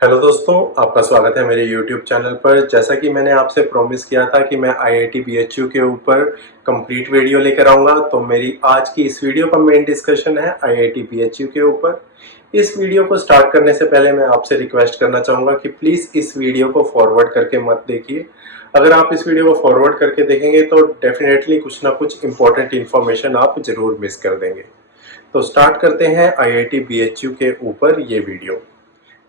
Hello दोस्तों, आपका स्वागत है मेरे YouTube चैनल पर। जैसा कि मैंने आपसे प्रॉमिस किया था कि मैं IIT BHU के ऊपर कंप्लीट वीडियो लेकर आऊंगा, तो मेरी आज की इस वीडियो का मेन डिस्कशन है IIT BHU के ऊपर। इस वीडियो को स्टार्ट करने से पहले मैं आपसे रिक्वेस्ट करना चाहूँगा कि प्लीज़ इस वीडियो को फॉरवर्ड करके मत देखिए। अगर आप इस वीडियो को फॉरवर्ड करके देखेंगे तो डेफिनेटली कुछ ना कुछ इंपॉर्टेंट इन्फॉर्मेशन आप ज़रूर मिस कर देंगे। तो स्टार्ट करते हैं IIT BHU के ऊपर ये वीडियो।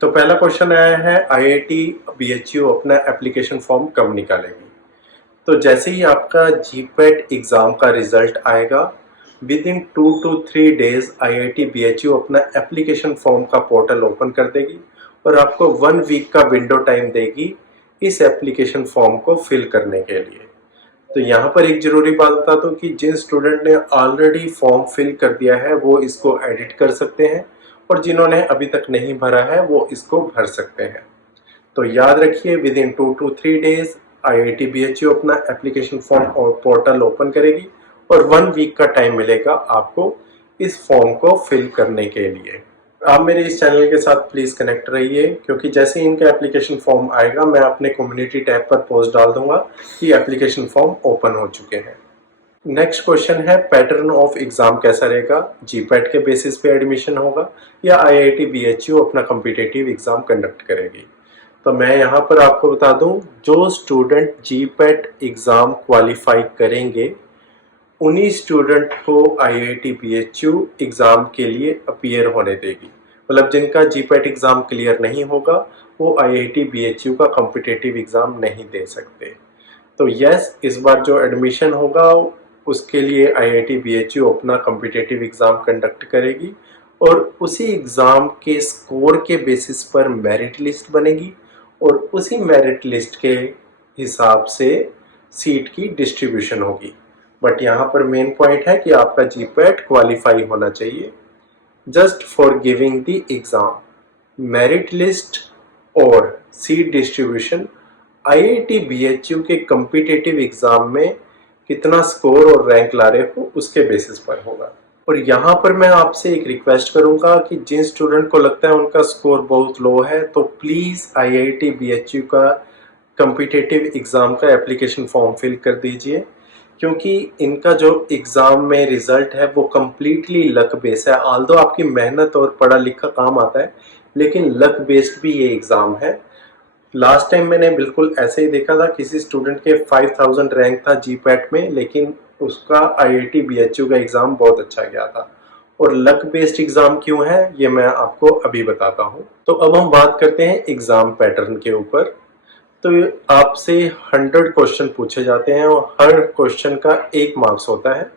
तो पहला क्वेश्चन आया है, IIT BHU अपना एप्लीकेशन फॉर्म कब निकालेगी। तो जैसे ही आपका जीपेट एग्जाम का रिजल्ट आएगा, with in 2 to 3 days IIT BHU अपना एप्लीकेशन फॉर्म का पोर्टल ओपन कर देगी और आपको 1 वीक का विंडो टाइम देगी इस एप्लीकेशन फॉर्म को फिल करने के लिए। तो यहाँ पर एक जरूरी बात बता दूं कि जिन स्टूडेंट ने ऑलरेडी फॉर्म फिल कर दिया है वो इसको एडिट कर सकते हैं और जिन्होंने अभी तक नहीं भरा है वो इसको भर सकते हैं। तो याद रखिए, with in 2 to 3 days IIT BHU अपना एप्लीकेशन फॉर्म और पोर्टल ओपन करेगी और 1 वीक का टाइम मिलेगा आपको इस फॉर्म को फिल करने के लिए। आप मेरे इस चैनल के साथ प्लीज कनेक्ट रहिए, क्योंकि जैसे ही इनका एप्लीकेशन फॉर्म आएगा मैं अपने कम्युनिटी टैब पर पोस्ट डाल दूंगा कि एप्लीकेशन फॉर्म ओपन हो चुके हैं। नेक्स्ट क्वेश्चन है, पैटर्न ऑफ एग्जाम कैसा रहेगा। जीपैट के बेसिस पे एडमिशन होगा या IIT BHU अपना कॉम्पिटिटिव एग्जाम कंडक्ट करेगी। तो मैं यहाँ पर आपको बता दूं, जो स्टूडेंट जीपैट एग्जाम क्वालिफाई करेंगे उन्हीं स्टूडेंट को IIT BHU एग्जाम के लिए अपीयर होने देगी। मतलब जिनका जीपैट एग्जाम क्लियर नहीं होगा वो IIT BHU का कॉम्पिटिटिव एग्जाम नहीं दे सकते। तो यस, इस बार जो एडमिशन होगा उसके लिए IIT BHU अपना कॉम्पिटिटिव एग्जाम कंडक्ट करेगी और उसी एग्जाम के स्कोर के बेसिस पर मेरिट लिस्ट बनेगी और उसी मेरिट लिस्ट के हिसाब से सीट की डिस्ट्रीब्यूशन होगी। बट यहाँ पर मेन पॉइंट है कि आपका जीपैट क्वालिफाई होना चाहिए just for giving the exam. Merit list और सीट डिस्ट्रीब्यूशन IIT BHU के कॉम्पिटिटिव एग्जाम में कितना स्कोर और रैंक ला रहे हो उसके बेसिस पर होगा। और यहाँ पर मैं आपसे एक रिक्वेस्ट करूंगा कि जिन स्टूडेंट को लगता है उनका स्कोर बहुत लो है तो प्लीज IIT BHU का कॉम्पिटिटिव एग्जाम का एप्लीकेशन फॉर्म फिल कर दीजिए, क्योंकि इनका जो एग्जाम में रिजल्ट है वो कम्प्लीटली लक बेस्ड है। ऑल्दो आपकी मेहनत और पढ़ा लिखा काम आता है, लेकिन लक बेस्ड भी ये एग्जाम है। लास्ट टाइम मैंने बिल्कुल ऐसे ही देखा था, किसी स्टूडेंट के 5000 रैंक था जीपैट में, लेकिन उसका IIT BHU का एग्जाम बहुत अच्छा गया था। और लक बेस्ड एग्जाम क्यों है ये मैं आपको अभी बताता हूँ। तो अब हम बात करते हैं एग्जाम पैटर्न के ऊपर। तो आपसे 100 क्वेश्चन पूछे जाते हैं और हर क्वेश्चन का 1 मार्क्स होता है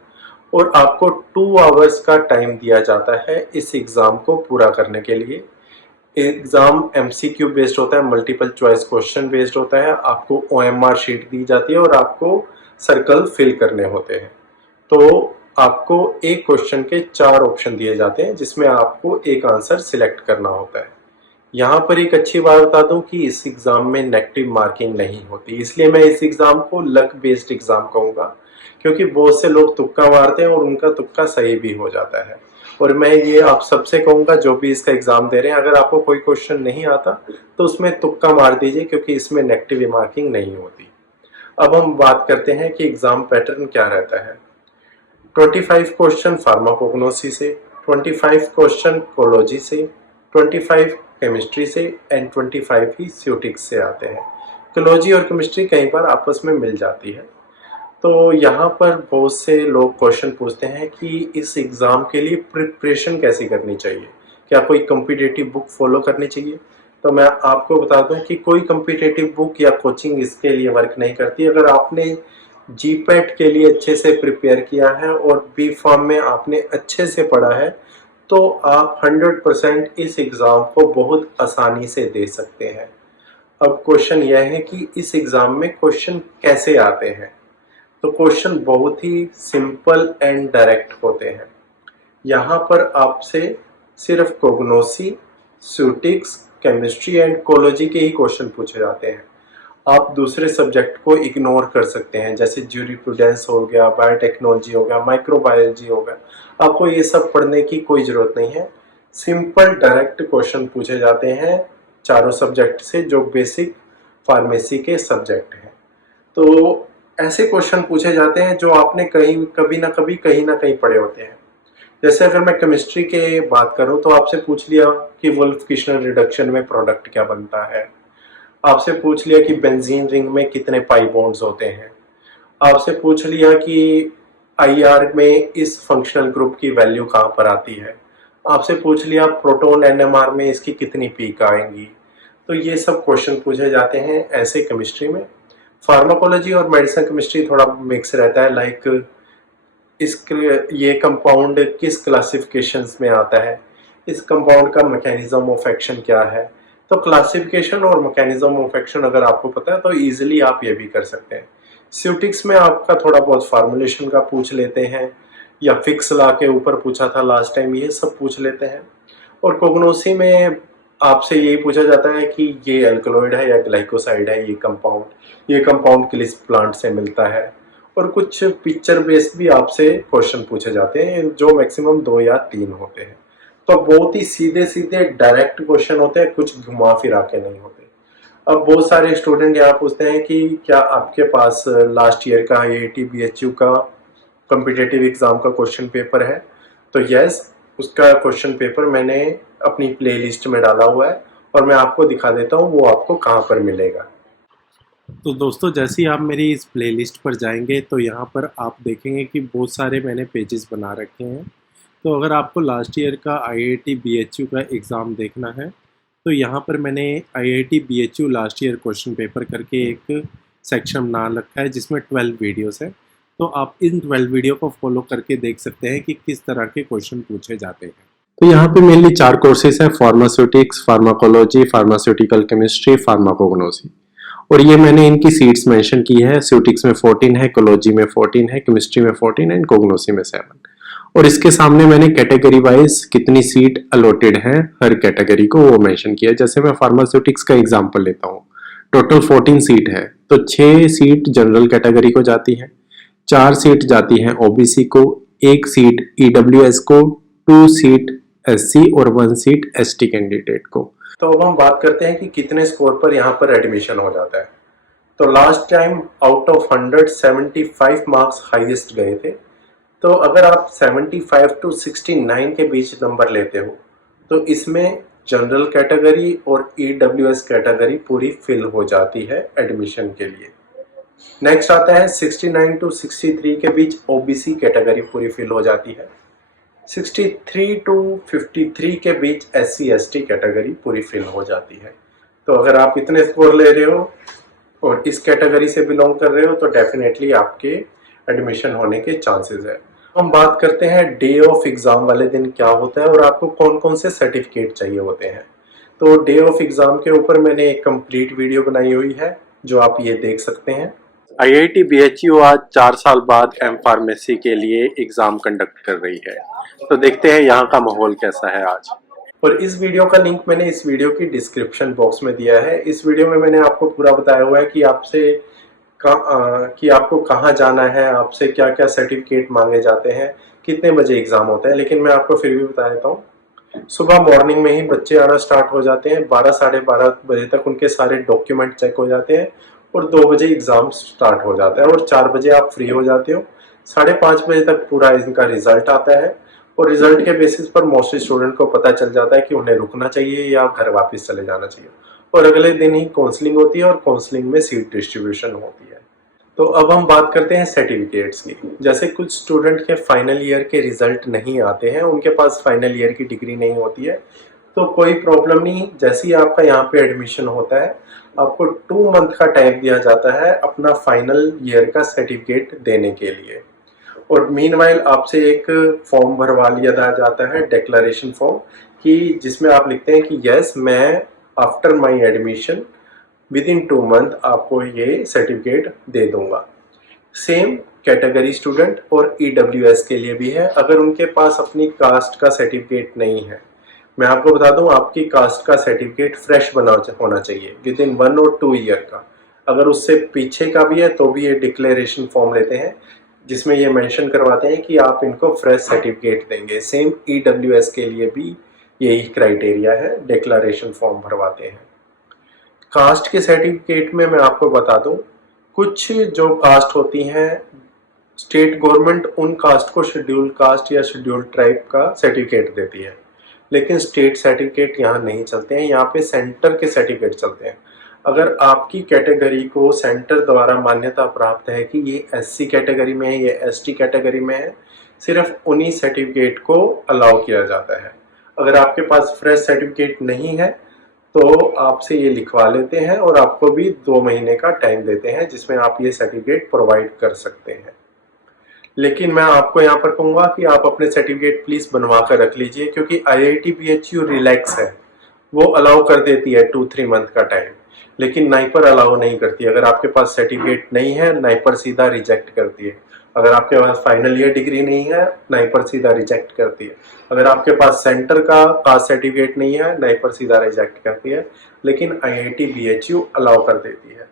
और आपको 2 आवर्स का टाइम दिया जाता है इस एग्जाम को पूरा करने के लिए। एग्जाम MCQ बेस्ड होता है, मल्टीपल चॉइस क्वेश्चन बेस्ड होता है। आपको OMR शीट दी जाती है और आपको सर्कल फिल करने होते हैं। तो आपको एक क्वेश्चन के 4 ऑप्शन दिए जाते हैं जिसमें आपको एक आंसर सिलेक्ट करना होता है। यहाँ पर एक अच्छी बात बता दूं कि इस एग्जाम में नेगेटिव मार्किंग नहीं होती, इसलिए मैं इस एग्जाम को लक बेस्ड एग्जाम कहूंगा, क्योंकि बहुत से लोग तुक्का मारते हैं और उनका तुक्का सही भी हो जाता है। और मैं ये आप सबसे कहूंगा जो भी इसका एग्जाम दे रहे हैं, अगर आपको कोई क्वेश्चन नहीं आता तो उसमें तुक्का मार दीजिए, क्योंकि इसमें नेगेटिव मार्किंग नहीं होती। अब हम बात करते हैं कि एग्जाम पैटर्न क्या रहता है। 25 क्वेश्चन फार्माकोग्नोसी से, 25 क्वेश्चन कोलॉजी से, 25 केमिस्ट्री से एंड 25 ही स्यूटिक्स से आते हैं। कोलॉजी और केमिस्ट्री कई बार आपस में मिल जाती है। तो यहाँ पर बहुत से लोग क्वेश्चन पूछते हैं कि इस एग्ज़ाम के लिए प्रिपरेशन कैसी करनी चाहिए, क्या कोई कॉम्पिटिटिव बुक फॉलो करनी चाहिए। तो मैं आपको बता दूं कि कोई कॉम्पिटिटिव बुक या कोचिंग इसके लिए वर्क नहीं करती। अगर आपने जीपैट के लिए अच्छे से प्रिपेयर किया है और बी फार्म में आपने अच्छे से पढ़ा है तो आप 100% इस एग्ज़ाम को बहुत आसानी से दे सकते हैं। अब क्वेश्चन यह है कि इस एग्ज़ाम में क्वेश्चन कैसे आते हैं। तो क्वेश्चन बहुत ही सिंपल एंड डायरेक्ट होते हैं। यहाँ पर आपसे सिर्फ कोग्नोसी, स्यूटिक्स, केमिस्ट्री एंड कोलॉजी के ही क्वेश्चन पूछे जाते हैं। आप दूसरे सब्जेक्ट को इग्नोर कर सकते हैं, जैसे ज्यूरिप्रूडेंस हो गया, बायोटेक्नोलॉजी हो गया, माइक्रोबायोलॉजी हो गया। आपको ये सब पढ़ने की कोई ज़रूरत नहीं है। सिंपल डायरेक्ट क्वेश्चन पूछे जाते हैं चारों सब्जेक्ट से जो बेसिक फार्मेसी के सब्जेक्ट हैं। तो ऐसे क्वेश्चन पूछे जाते हैं जो आपने कभी ना कभी कहीं ना कहीं पढ़े होते हैं। जैसे अगर मैं केमिस्ट्री के बात करूं तो आपसे पूछ लिया कि वुल्फ किशनर रिडक्शन में प्रोडक्ट क्या बनता है, आपसे पूछ लिया कि बेंजीन रिंग में कितने पाई बॉन्ड्स होते हैं, आपसे पूछ लिया कि आईआर में इस फंक्शनल ग्रुप की वैल्यू कहाँ पर आती है, आपसे पूछ लिया प्रोटॉन एनएमआर में इसकी कितनी पीक आएंगी। तो ये सब क्वेश्चन पूछे जाते हैं ऐसे केमिस्ट्री में। फार्माकोलॉजी और मेडिसिन केमिस्ट्री थोड़ा मिक्स रहता है, लाइक ये कंपाउंड किस क्लासिफिकेशंस में आता है, इस कंपाउंड का मैकेनिज्म ऑफ एक्शन क्या है। तो क्लासिफिकेशन और मैकेनिज्म ऑफ एक्शन अगर आपको पता है तो इजीली आप ये भी कर सकते हैं। स्यूटिक्स में आपका थोड़ा बहुत फार्मूलेशन का पूछ लेते हैं, या फिक्स ला के ऊपर पूछा था लास्ट टाइम, ये सब पूछ लेते हैं। और कोग्नोसी में आपसे यही पूछा जाता है कि ये एल्कलॉइड है या ग्लाइकोसाइड है, ये कंपाउंड किस प्लांट से मिलता है। और कुछ पिक्चर बेस्ड भी आपसे क्वेश्चन पूछे जाते हैं जो मैक्सिमम 2 या 3 होते हैं। तो बहुत ही सीधे सीधे डायरेक्ट क्वेश्चन होते हैं, कुछ घुमा फिरा के नहीं होते। अब बहुत सारे स्टूडेंट यहाँ पूछते हैं कि क्या आपके पास लास्ट ईयर का IIT BHU का कॉम्पिटिटिव एग्जाम का क्वेश्चन पेपर है। तो यस, उसका क्वेश्चन पेपर मैंने अपनी प्लेलिस्ट में डाला हुआ है और मैं आपको दिखा देता हूँ वो आपको कहाँ पर मिलेगा। तो दोस्तों, जैसे ही आप मेरी इस प्लेलिस्ट पर जाएंगे तो यहाँ पर आप देखेंगे कि बहुत सारे मैंने पेजेस बना रखे हैं। तो अगर आपको लास्ट ईयर का IIT BHU का एग्ज़ाम देखना है तो यहाँ पर मैंने IIT BHU last year question paper करके एक सेक्शन बना रखा है जिसमें 12 वीडियोस हैं। तो आप इन 12 वीडियो को फॉलो करके देख सकते हैं कि किस तरह के क्वेश्चन पूछे जाते हैं। तो यहाँ पे मेनली 4 कोर्सेज हैं: pharmaceutics, pharmacology, pharmaceutical chemistry, pharmacognosy. और ये मैंने इनकी सीट्स मेंशन की है। स्यूटिक्स में 14 है, कोलॉजी में 14 है, केमिस्ट्री में 14 है, कोग्नोसी में 7। और इसके सामने मैंने कैटेगरी वाइज कितनी सीट अलॉटेड है हर कैटेगरी को वो मेंशन किया है। जैसे मैं फार्मास्यूटिक्स का एग्जांपल लेता हूँ, टोटल 14 सीट है तो 6 सीट जनरल कैटेगरी को जाती है, 4 सीट जाती है ओबीसी को, 1 सीट ईडब्ल्यूएस को, 2 सीट एससी और 1 सीट एसटी कैंडिडेट को। तो अब हम बात करते हैं कि कितने स्कोर पर यहाँ पर एडमिशन हो जाता है। तो last time out of 100 75 marks highest गए थे। तो अगर आप 75 to 69 के बीच नंबर लेते हो तो इसमें जनरल कैटेगरी और ईडब्ल्यूएस कैटेगरी पूरी फिल हो जाती है एडमिशन के लिए। नेक्स्ट आता है 69 to 63 के बीच ओबीसी कैटेगरी पूरी फिल हो जाती है। 63 to 53 के बीच SC ST कैटेगरी पूरी फिल हो जाती है। तो अगर आप इतने स्कोर ले रहे हो और इस कैटेगरी से बिलोंग कर रहे हो तो डेफिनेटली आपके एडमिशन होने के चांसेस है। हम बात करते हैं डे ऑफ एग्जाम वाले दिन क्या होता है और आपको कौन कौन से सर्टिफिकेट चाहिए होते हैं। तो डे ऑफ एग्जाम के ऊपर मैंने एक कंप्लीट वीडियो बनाई हुई है जो आप ये देख सकते हैं। IIT BHU आज 4 साल बाद एम फार्मेसी के लिए एग्जाम कंडक्ट कर रही है। तो देखते हैं यहाँ का माहौल कैसा है आज। और इस वीडियो का लिंक मैंने इस वीडियो की डिस्क्रिप्शन बॉक्स में दिया है। इस वीडियो में मैंने आपको पूरा बताया हुआ है कि आपको कहाँ जाना है, आपसे क्या क्या सर्टिफिकेट मांगे जाते हैं, कितने बजे एग्जाम होता है। लेकिन मैं आपको फिर भी बता देता हूँ, सुबह मॉर्निंग में ही बच्चे आना स्टार्ट हो जाते हैं। 12 साढ़े 12 बजे तक उनके सारे डॉक्यूमेंट चेक हो जाते हैं और 2 बजे एग्जाम स्टार्ट हो जाता है और 4 बजे आप फ्री हो जाते हो। 5:30 बजे तक पूरा इनका रिजल्ट आता है और रिजल्ट के बेसिस पर मोस्टली स्टूडेंट को पता चल जाता है कि उन्हें रुकना चाहिए या घर वापस चले जाना चाहिए। और अगले दिन ही काउंसलिंग होती है और काउंसलिंग में सीट डिस्ट्रीब्यूशन होती है। तो अब हम बात करते हैं सर्टिफिकेट्स की। जैसे कुछ स्टूडेंट के फाइनल ईयर के रिजल्ट नहीं आते हैं, उनके पास फाइनल ईयर की डिग्री नहीं होती है, तो कोई प्रॉब्लम नहीं। जैसे ही आपका यहाँ पे एडमिशन होता है आपको 2 मंथ का टाइम दिया जाता है अपना फाइनल ईयर का सर्टिफिकेट देने के लिए। और मीनवाइल आपसे एक फॉर्म भरवा लिया जाता है, डिक्लेरेशन फॉर्म, कि जिसमें आप लिखते हैं कि यस, मैं after my admission with in 2 month आपको ये सर्टिफिकेट दे दूंगा। सेम कैटेगरी स्टूडेंट और ईडब्ल्यूएस के लिए भी है। अगर उनके पास अपनी कास्ट का सर्टिफिकेट नहीं है, मैं आपको बता दूं, आपकी कास्ट का सर्टिफिकेट फ्रेश होना चाहिए विद इन 1 और 2 ईयर का। अगर उससे पीछे का भी है तो भी ये डिक्लेरेशन फॉर्म लेते हैं जिसमें ये मेंशन करवाते हैं कि आप इनको फ्रेश सर्टिफिकेट देंगे। सेम ईडब्ल्यूएस के लिए भी यही क्राइटेरिया है, डिक्लेरेशन फॉर्म भरवाते हैं। कास्ट के सर्टिफिकेट में मैं आपको बता दूं, कुछ जो कास्ट होती हैं स्टेट गवर्नमेंट उन कास्ट को शेड्यूल्ड कास्ट या शेड्यूल्ड ट्राइब का सर्टिफिकेट देती है, लेकिन स्टेट सर्टिफिकेट यहाँ नहीं चलते हैं, यहाँ पे सेंटर के सर्टिफिकेट चलते हैं। अगर आपकी कैटेगरी को सेंटर द्वारा मान्यता प्राप्त है कि ये एससी कैटेगरी में है, ये एसटी कैटेगरी में है, सिर्फ उन्हीं सर्टिफिकेट को अलाउ किया जाता है। अगर आपके पास फ्रेश सर्टिफिकेट नहीं है तो आपसे ये लिखवा लेते हैं और आपको भी 2 महीने का टाइम देते हैं जिसमें आप ये सर्टिफिकेट प्रोवाइड कर सकते हैं। लेकिन मैं आपको यहाँ पर कहूँगा कि आप अपने सर्टिफिकेट प्लीज बनवा कर रख लीजिए, क्योंकि IIT BHU रिलैक्स है, वो अलाउ कर देती है 2-3 मंथ का टाइम, लेकिन नाइपर अलाउ नहीं करती। अगर आपके पास सर्टिफिकेट नहीं है, नाइपर सीधा रिजेक्ट करती है। अगर आपके पास फाइनल ईयर डिग्री नहीं है, नाइपर सीधा रिजेक्ट करती है। अगर आपके पास सेंटर का कास्ट सर्टिफिकेट नहीं है, नाइपर सीधा रिजेक्ट करती है, लेकिन IIT BHU अलाउ कर देती है।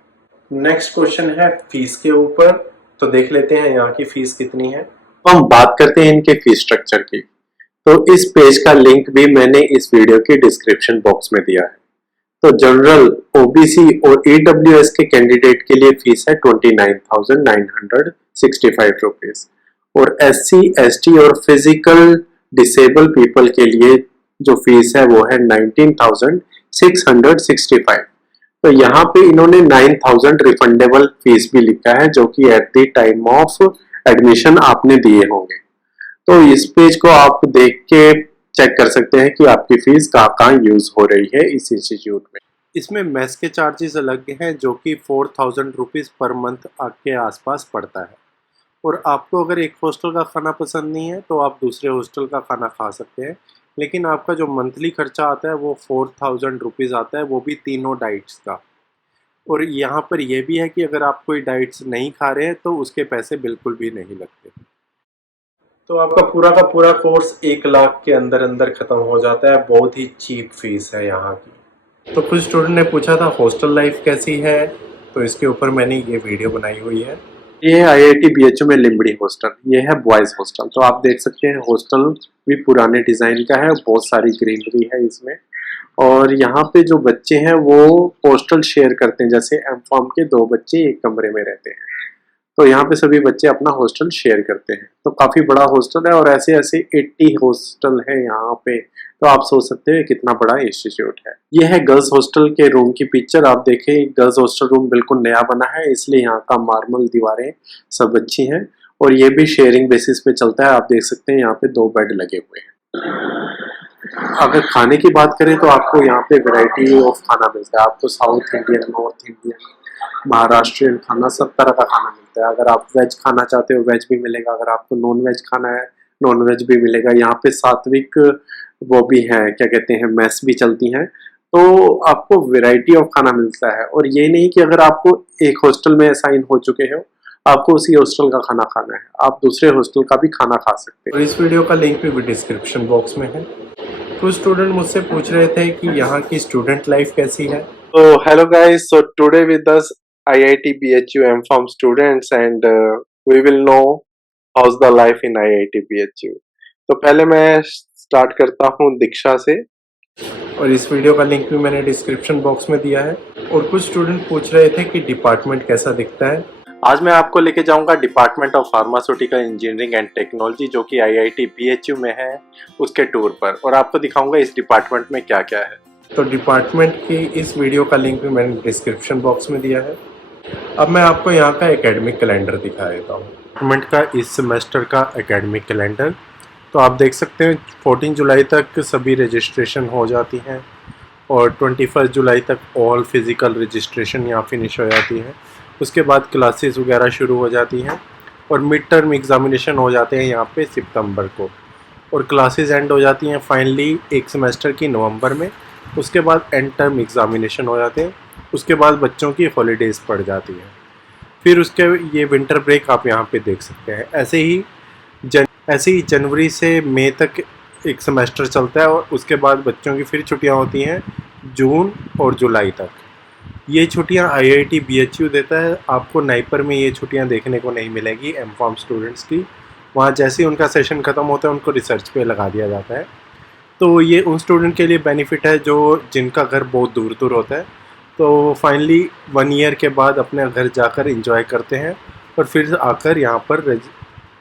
नेक्स्ट क्वेश्चन है फीस के ऊपर, तो देख लेते हैं यहाँ की फीस कितनी है। हम बात करते हैं इनके फीस स्ट्रक्चर की। तो इस पेज का लिंक भी मैंने इस वीडियो के डिस्क्रिप्शन बॉक्स में दिया है। तो जनरल, OBC और EWS के कैंडिडेट के लिए फीस है 29,965 रुपीज, और SC, ST और फिजिकल डिसेबल पीपल के लिए जो फीस है वो है 19,665। तो यहाँ पे इन्होंने 9,000 रिफंडेबल फीस भी लिखा है, जो कि at the time of admission आपने दिए होंगे। तो इस पेज को आप देख के चेक कर सकते हैं कि आपकी फीस कहाँ यूज हो रही है इस इंस्टीट्यूट में। इसमें मेस के चार्जेस अलग हैं, जो कि 4,000 रुपीज़ पर मंथ के आसपास पड़ता है। और आपको अगर एक हॉस्टल का खाना पसंद नहीं है तो आप दूसरे हॉस्टल का खाना खा सकते हैं, लेकिन आपका जो मंथली खर्चा आता है वो 4,000 रुपीज़ आता है, वो भी तीनों डाइट्स का। और यहाँ पर यह भी है कि अगर आप कोई डाइट्स नहीं खा रहे हैं तो उसके पैसे बिल्कुल भी नहीं लगते। तो आपका पूरा का पूरा कोर्स 1 लाख के अंदर अंदर ख़त्म हो जाता है। बहुत ही चीप फीस है यहाँ की। तो कुछ स्टूडेंट ने पूछा था हॉस्टल लाइफ कैसी है, तो इसके ऊपर मैंने ये वीडियो बनाई हुई है। ये है IIT BHU में लिम्बड़ी हॉस्टल, ये है बॉयज हॉस्टल। तो आप देख सकते हैं हॉस्टल भी पुराने डिजाइन का है, बहुत सारी ग्रीनरी है इसमें। और यहाँ पे जो बच्चे हैं वो हॉस्टल शेयर करते हैं, जैसे M.Pharm के 2 बच्चे एक कमरे में रहते हैं, तो यहाँ पे सभी बच्चे अपना हॉस्टल शेयर करते हैं। तो काफी बड़ा हॉस्टल है और ऐसे ऐसे 80 हॉस्टल है यहाँ पे। तो आप सोच सकते हैं कितना बड़ा इंस्टीट्यूट है। ये है गर्ल्स हॉस्टल के रूम की पिक्चर। आप देखें गर्ल्स हॉस्टल रूम बिल्कुल नया बना है, इसलिए यहाँ का मार्बल दीवारें सब अच्छी हैं, और ये भी शेयरिंग बेसिस पे चलता है। आप देख सकते हैं यहाँ पे 2 बेड लगे हुए हैं। अगर खाने की बात करें तो आपको यहाँ पे वैरायटी ऑफ खाना मिलता है। आपको south Indian, north Indian, Maharashtrian खाना, सब तरह का खाना मिलता है। अगर आप वेज खाना चाहते हो वेज भी मिलेगा, अगर आपको नॉन वेज खाना है नॉन वेज भी मिलेगा। यहाँ पे सात्विक वो भी है, क्या कहते हैं, मेस भी चलती हैं। तो आपको वैरायटी ऑफ खाना मिलता है। और ये नहीं कि अगर आपको एक हॉस्टल में असाइन हो चुके हो आपको उसी हॉस्टल का खाना खाना है, आप दूसरे हॉस्टल का भी खाना खा सकते हैं। और इस वीडियो का लिंक भी डिस्क्रिप्शन बॉक्स में है। कुछ स्टूडेंट मुझसे पूछ रहे थे कि यहाँ की स्टूडेंट लाइफ कैसी है। तो hello guys, so today with us IIT BHU M.Pharm students and we will know how's the life in IIT BHU। तो पहले मैं स्टार्ट करता हूँ दीक्षा से, और इस वीडियो का लिंक भी मैंने डिस्क्रिप्शन बॉक्स में दिया है। और कुछ स्टूडेंट पूछ रहे थे कि डिपार्टमेंट कैसा दिखता है। आज मैं आपको लेके जाऊंगा department of pharmaceutical engineering and technology, जो कि IIT BHU में है, उसके टूर पर, और आपको दिखाऊंगा इस डिपार्टमेंट में क्या क्या है। तो डिपार्टमेंट की इस वीडियो का लिंक भी मैंने डिस्क्रिप्शन बॉक्स में दिया है। अब मैं आपको यहाँ का एकेडमिक कैलेंडर दिखा देता हूँ। डिपार्टमेंट का इस सेमेस्टर का एकेडमिक कैलेंडर तो आप देख सकते हैं 14 जुलाई तक सभी रजिस्ट्रेशन हो जाती हैं, और 21 जुलाई तक ऑल फिज़िकल रजिस्ट्रेशन यहाँ फिनिश हो जाती है। उसके बाद क्लासेस वगैरह शुरू हो जाती हैं, और मिड टर्म एग्ज़ामिनेशन हो जाते हैं यहाँ पे सितंबर को, और क्लासेस एंड हो जाती हैं फाइनली एक सेमेस्टर की नवंबर में। उसके बाद एंड टर्म एग्ज़ामिनेशन हो जाते हैं। उसके बाद बच्चों की हॉलीडेज़ पड़ जाती हैं। फिर उसके ये विंटर ब्रेक आप यहाँ पे देख सकते हैं। ऐसे ही जनवरी से मई तक एक सेमेस्टर चलता है, और उसके बाद बच्चों की फिर छुट्टियाँ होती हैं जून और जुलाई तक। ये छुट्टियाँ IIT BHU देता है। आपको नाइपर में ये छुट्टियाँ देखने को नहीं मिलेगी M.Pharm स्टूडेंट्स की। वहाँ जैसे ही उनका सेशन ख़त्म होता है उनको रिसर्च पे लगा दिया जाता है। तो ये उन स्टूडेंट के लिए बेनिफिट है जो जिनका घर बहुत दूर दूर होता है। तो फाइनली 1 ईयर के बाद अपने घर जाकर एंजॉय करते हैं और फिर आकर यहाँ पर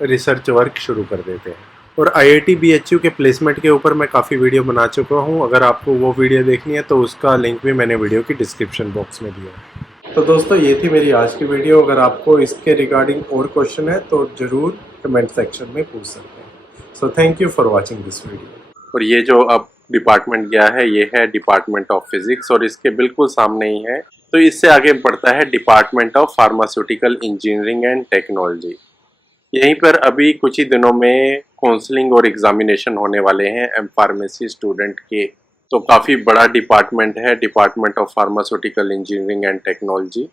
रिसर्च वर्क शुरू कर देते हैं। और IIT BHU के प्लेसमेंट के ऊपर मैं काफ़ी वीडियो बना चुका हूँ, अगर आपको वो वीडियो देखनी है तो उसका लिंक भी मैंने वीडियो की डिस्क्रिप्शन बॉक्स में दिया है। तो दोस्तों ये थी मेरी आज की वीडियो। अगर आपको इसके रिगार्डिंग और क्वेश्चन है तो ज़रूर कमेंट सेक्शन में पूछ सकते हैं। So thank you for watching this video. और ये जो अब डिपार्टमेंट गया है ये है डिपार्टमेंट ऑफ फिजिक्स और इसके बिल्कुल सामने ही है। तो इससे आगे बढ़ता है department of pharmaceutical engineering and technology. यहीं पर अभी कुछ ही दिनों में काउंसलिंग और एग्जामिनेशन होने वाले हैं एम फार्मेसी स्टूडेंट के। तो काफ़ी बड़ा डिपार्टमेंट है department of pharmaceutical engineering and technology.